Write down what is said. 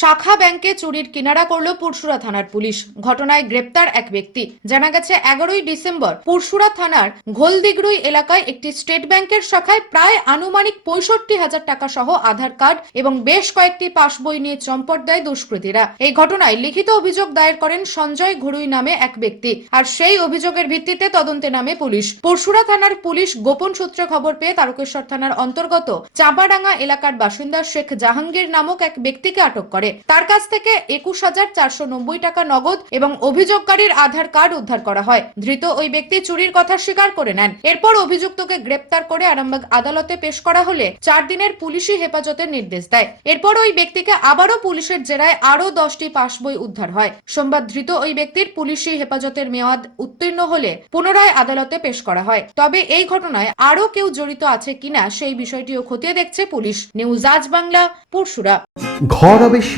শাখা ব্যাংকে চুরির কিনারা করল পুরসুরা থানার পুলিশ। ঘটনায় গ্রেপ্তার এক ব্যক্তি। জানা গেছে, এগারোই ডিসেম্বর পুরসুরা থানার ঘোলদিগরুই এলাকায় একটি স্টেট ব্যাংকের শাখায় প্রায় আনুমানিক পঁয়ষট্টি হাজার টাকা সহ আধার কার্ড এবং বেশ কয়েকটি পাসবই নিয়ে চম্পট দেয় দুষ্কৃতীরা। এই ঘটনায় লিখিত অভিযোগ দায়ের করেন সঞ্জয় ঘুরুই নামে এক ব্যক্তি আর সেই অভিযোগের ভিত্তিতে তদন্তে নামে পুলিশ। পরশুরা থানার পুলিশ গোপন সূত্রে খবর পেয়ে তারকেশ্বর থানার অন্তর্গত চাঁপাডাঙ্গা এলাকার বাসিন্দা শেখ জাহাঙ্গীর নামক এক ব্যক্তিকে আটক করে। তার কাছ থেকে একুশ হাজার চারশো নব্বই টাকা নগদ এবং অভিযোগকারীর আধার কার্ড উদ্ধার করা হয়। ধৃত ওই ব্যক্তি চুরির কথা স্বীকার করে নেন। এরপর অভিযুক্তকে গ্রেপ্তার করে আরামবাগ আদালতে পেশ করা হলে চার দিনের পুলিশি হেফাজতের নির্দেশ দেয়। এরপর ওই ব্যক্তিকে আবারও পুলিশের জেরায় আরও দশটি পাসবই উদ্ধার হয়। সোমবার ধৃত ওই ব্যক্তির পুলিশি হেফাজতের মেয়াদ উত্তীর্ণ হলে পুনরায় আদালতে পেশ করা হয়। তবে এই ঘটনায় আরও কেউ জড়িত আছে কিনা সেই বিষয়টিও খতিয়ে দেখছে পুলিশ। নিউজ আজ বাংলা, পরশুরা। ঘর হবে